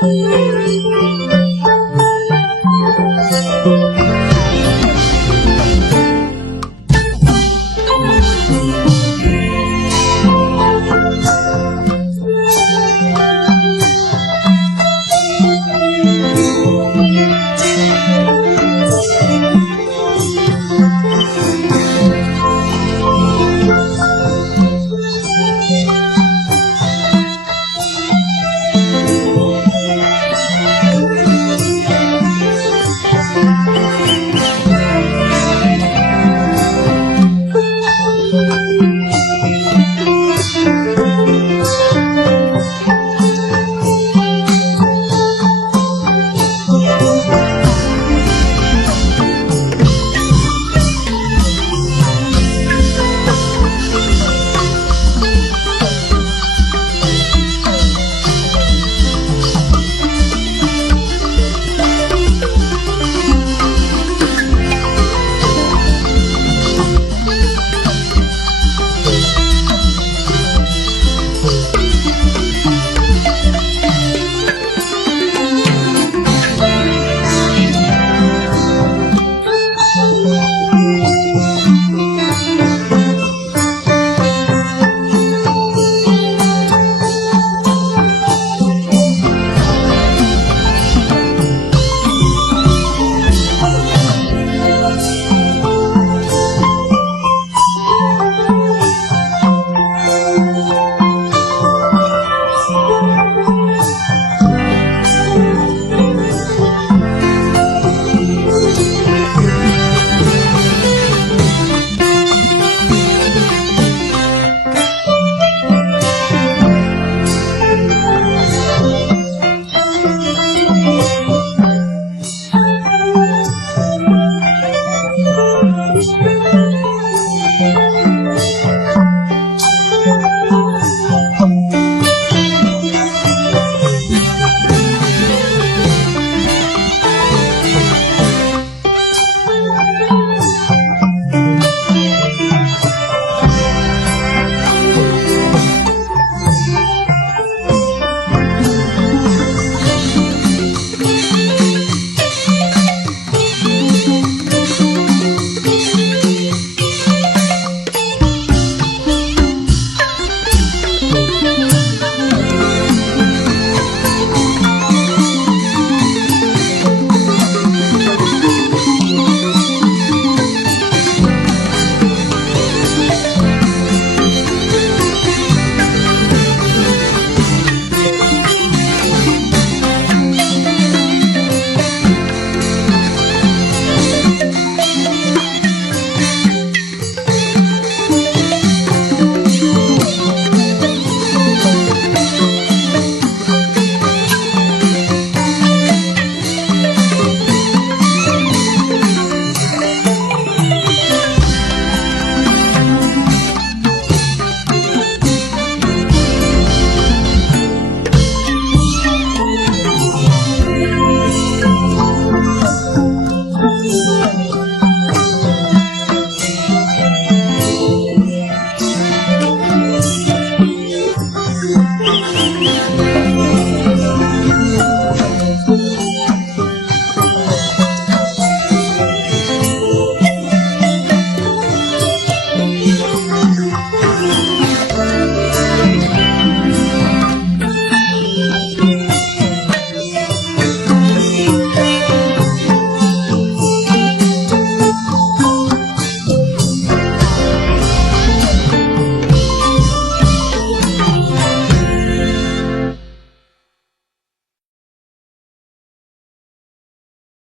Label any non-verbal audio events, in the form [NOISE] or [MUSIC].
Thank [LAUGHS] you. thank you